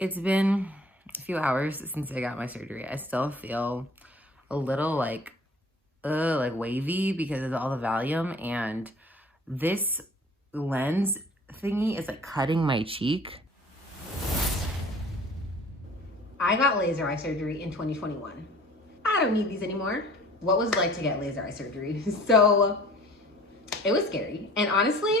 It's been a few hours since I got my surgery. I still feel a little like wavy because of all the Valium, and this lens thingy is like cutting my cheek. I got laser eye surgery in 2021. I don't need these anymore. What was it like to get laser eye surgery? So it was scary. And honestly,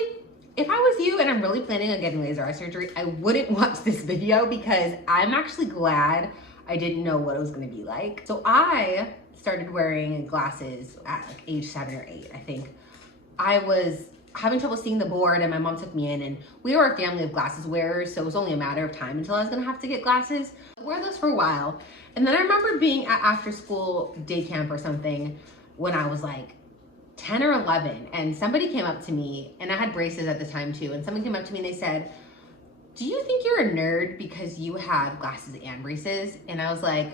if I was you and I'm really planning on getting laser eye surgery, I wouldn't watch this video because I'm actually glad I didn't know what it was gonna be like. So I started wearing glasses at like age 7 or 8, I think. I was having trouble seeing the board and my mom took me in, and we were a family of glasses wearers, so it was only a matter of time until I was gonna have to get glasses. I wore those for a while. And then I remember being at after school day camp or something when I was like 10 or 11, and somebody came up to me, and I had braces at the time too, and someone came up to me and they said, "Do you think you're a nerd because you have glasses and braces?" And I was like,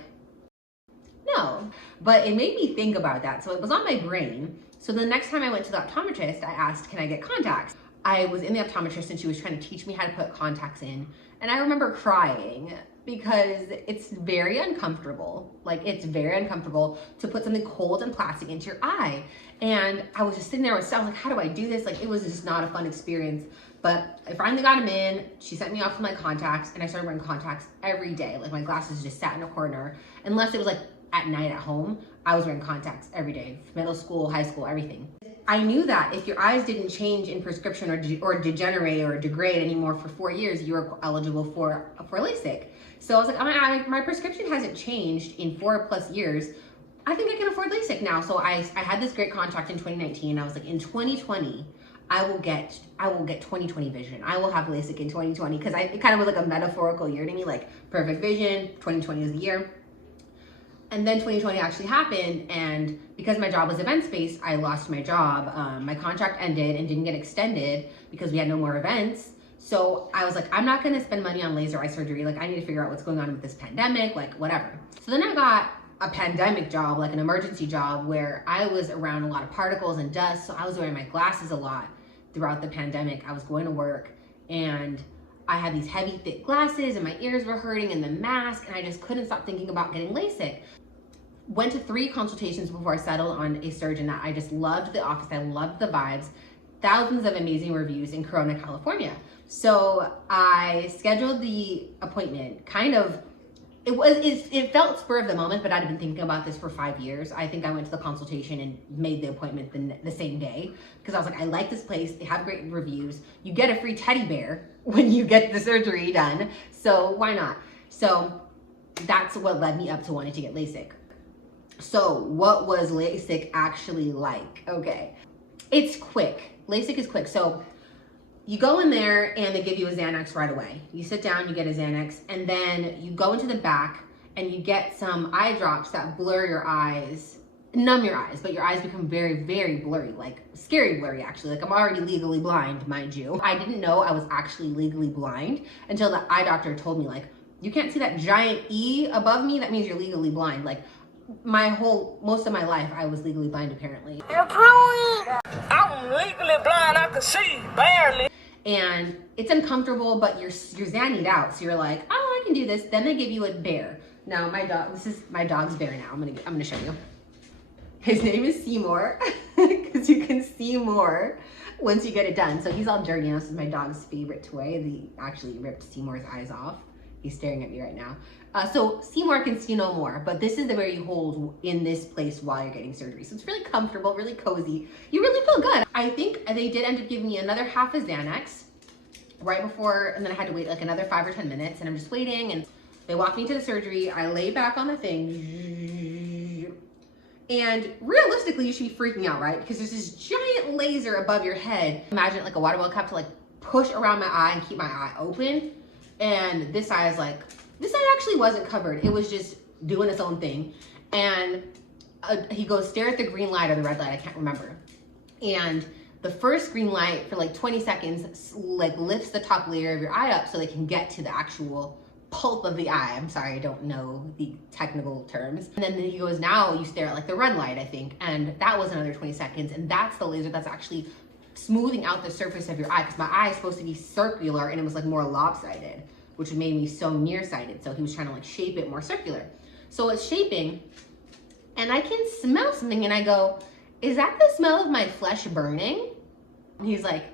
no, but it made me think about that. So it was on my brain. So the next time I went to the optometrist, I asked, can I get contacts? I was in the optometrist and she was trying to teach me how to put contacts in. And I remember crying because it's very uncomfortable. Like, it's very uncomfortable to put something cold and plastic into your eye. And I was just sitting there with, I was like, how do I do this? Like, it was just not a fun experience. But I finally got them in. She sent me off with my contacts, and I started wearing contacts every day. Like, my glasses just sat in a corner. Unless it was like at night at home, I was wearing contacts every day, middle school, high school, everything. I knew that if your eyes didn't change in prescription or degenerate or degrade anymore for 4 years, you were eligible for LASIK. So I was like, my prescription hasn't changed in 4+ years. I think I can afford LASIK now. So I had this great contract in 2019. I was like, in 2020, I will get 2020 vision. I will have LASIK in 2020 because it kind of was like a metaphorical year to me, like perfect vision. 2020 is the year. And then 2020 actually happened, and because my job was events-based, I lost my job. My contract ended and didn't get extended because we had no more events. So I was like, I'm not gonna spend money on laser eye surgery. Like, I need to figure out what's going on with this pandemic, like whatever. So then I got a pandemic job, like an emergency job, where I was around a lot of particles and dust. So I was wearing my glasses a lot throughout the pandemic. I was going to work and I had these heavy, thick glasses and my ears were hurting and the mask, and I just couldn't stop thinking about getting LASIK. Went to 3 consultations before I settled on a surgeon that I just loved the office. I loved the vibes. Thousands of amazing reviews in Corona, California. So I scheduled the appointment. It felt spur of the moment, but I'd been thinking about this for 5 years. I think I went to the consultation and made the appointment the same day because I was like, I like this place. They have great reviews. You get a free teddy bear when you get the surgery done. So why not? So that's what led me up to wanting to get LASIK. So what was LASIK actually like? Okay, it's quick. LASIK is quick. So you go in there and they give you a Xanax right away. You sit down, you get a Xanax, and then you go into the back and you get some eye drops that blur your eyes, numb your eyes, but your eyes become very, very blurry, like scary blurry actually. Like, I'm already legally blind, mind you. I didn't know I was actually legally blind until the eye doctor told me, like, you can't see that giant E above me? That means you're legally blind. Like, most of my life, I was legally blind, apparently. I'm legally blind, I can see, barely. And it's uncomfortable, but you're zannied out. So you're like, oh, I can do this. Then they give you a bear. Now, this is my dog's bear now. I'm gonna show you. His name is Seymour, because you can see more once you get it done. So he's all dirty now. This is my dog's favorite toy. He actually ripped Seymour's eyes off. He's staring at me right now. So Seymour can see no more, but this is the where you hold in this place while you're getting surgery. So it's really comfortable, really cozy. You really feel good. I think they did end up giving me another half a Xanax right before, and then I had to wait like another 5 or 10 minutes, and I'm just waiting, and they walked me to the surgery. I lay back on the thing, and realistically, you should be freaking out, right? Because there's this giant laser above your head. Imagine like a water well cup to like push around my eye and keep my eye open. And this eye actually wasn't covered. It was just doing its own thing. And he goes, stare at the green light or the red light, I can't remember. And the first green light for like 20 seconds, like lifts the top layer of your eye up so they can get to the actual pulp of the eye. I'm sorry, I don't know the technical terms. And then he goes, now you stare at like the red light, I think. And that was another 20 seconds. And that's the laser that's actually smoothing out the surface of your eye, because my eye is supposed to be circular and it was like more lopsided. which made me so nearsighted. So he was trying to like shape it more circular. So it's shaping, and I can smell something, and I go, is that the smell of my flesh burning? And he's like,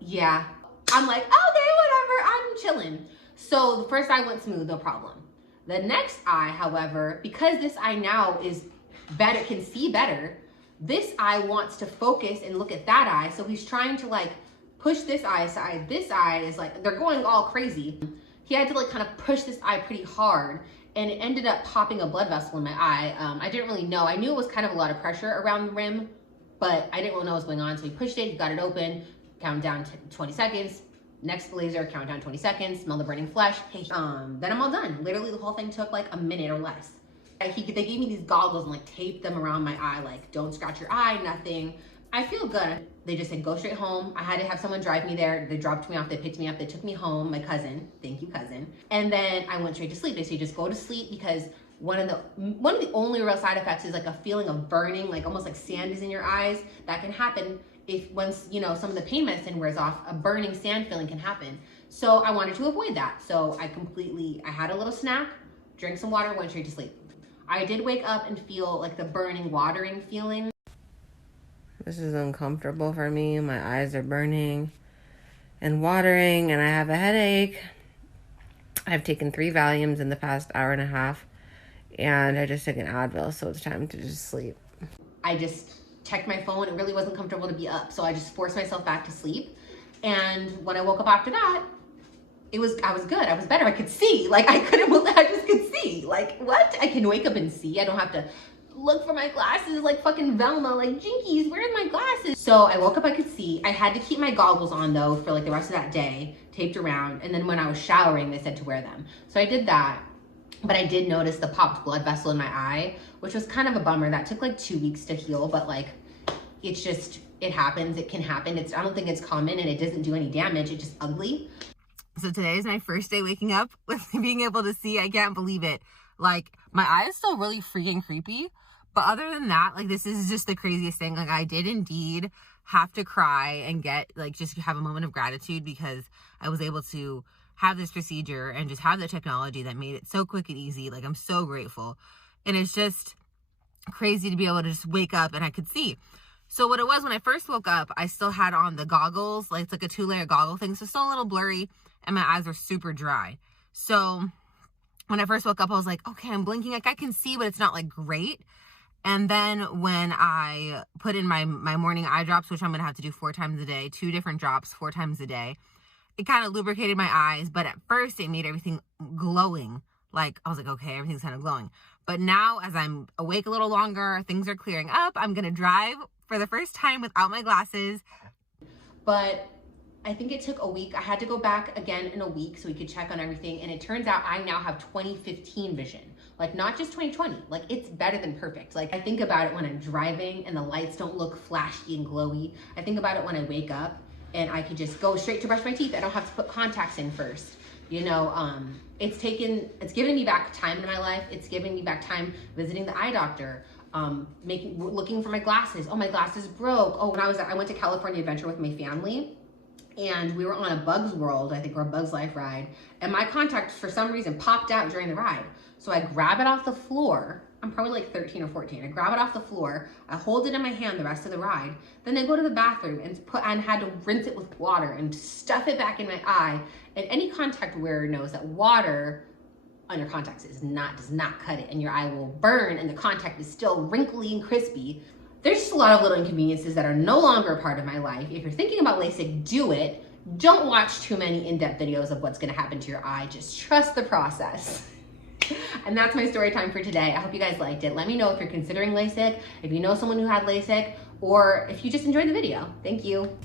yeah. I'm like, okay, whatever, I'm chilling. So the first eye went smooth, no problem. The next eye, however, because this eye now is better, can see better, this eye wants to focus and look at that eye. So he's trying to like push this eye aside. This eye is like, they're going all crazy. He had to like kind of push this eye pretty hard, and it ended up popping a blood vessel in my eye. I didn't really know. I knew it was kind of a lot of pressure around the rim, but I didn't really know what was going on. So he pushed it, he got it open, count down 20 seconds. Next laser, count down 20 seconds, smell the burning flesh. Hey, then I'm all done. Literally the whole thing took like a minute or less. They gave me these goggles and like taped them around my eye, like don't scratch your eye, nothing. I feel good. They just said, go straight home. I had to have someone drive me there. They dropped me off, they picked me up, they took me home, my cousin, thank you cousin. And then I went straight to sleep. They say just go to sleep, because one of the only real side effects is like a feeling of burning, like almost like sand is in your eyes. That can happen if once, you know, some of the pain medicine wears off, a burning sand feeling can happen. So I wanted to avoid that. So I had a little snack, drank some water, went straight to sleep. I did wake up and feel like the burning, watering feeling. This is uncomfortable for me. My eyes are burning and watering, and I have a headache. I've taken 3 Valiums in the past hour and a half, and I just took an Advil, so it's time to just sleep. I just checked my phone. It really wasn't comfortable to be up, so I just forced myself back to sleep. And when I woke up after that, I was good. I was better. I could see. Like, I just could see. Like, what? I can wake up and see. I don't have to look for my glasses like fucking Velma, like, Jinkies, where's my glasses? So I woke up, I could see. I had to keep my goggles on though for like the rest of that day, taped around. And then when I was showering, they said to wear them. So I did that. But I did notice the popped blood vessel in my eye, which was kind of a bummer. That took like 2 weeks to heal, but like, it's just, it happens. It can happen. I don't think it's common, and it doesn't do any damage. It's just ugly. So today is my first day waking up with being able to see. I can't believe it. Like, my eye is still really freaking creepy. But other than that, like, this is just the craziest thing. Like, I did indeed have to cry and get, like, just have a moment of gratitude, because I was able to have this procedure and just have the technology that made it so quick and easy. Like, I'm so grateful. And it's just crazy to be able to just wake up and I could see. So what it was, when I first woke up, I still had on the goggles. Like, it's like a 2-layer goggle thing. So still a little blurry, and my eyes were super dry. So when I first woke up, I was like, okay, I'm blinking. Like, I can see, but it's not like great. And then when I put in my morning eye drops, which I'm going to have to do 4 times a day, 2 different drops 4 times a day, it kind of lubricated my eyes. But at first it made everything glowing. Like, I was like, okay, everything's kind of glowing. But now, as I'm awake a little longer, things are clearing up. I'm going to drive for the first time without my glasses. But I think it took a week. I had to go back again in a week so we could check on everything. And it turns out I now have 2015 vision. Like, not just 2020. Like, it's better than perfect. Like, I think about it when I'm driving and the lights don't look flashy and glowy. I think about it when I wake up and I could just go straight to brush my teeth. I don't have to put contacts in first. You know, it's given me back time in my life. It's given me back time visiting the eye doctor, looking for my glasses. Oh, my glasses broke. Oh, when I went to California Adventure with my family, and we were on a Bugs World, I think, or a Bugs Life ride, and my contact for some reason popped out during the ride. So I grab it off the floor. I'm probably like 13 or 14. I grab it off the floor. I hold it in my hand the rest of the ride. Then I go to the bathroom and had to rinse it with water and stuff it back in my eye. And any contact wearer knows that water on your contacts does not cut it, and your eye will burn and the contact is still wrinkly and crispy. There's just a lot of little inconveniences that are no longer a part of my life. If you're thinking about LASIK, do it. Don't watch too many in-depth videos of what's gonna happen to your eye. Just trust the process. And that's my story time for today. I hope you guys liked it. Let me know if you're considering LASIK, if you know someone who had LASIK, or if you just enjoyed the video. Thank you.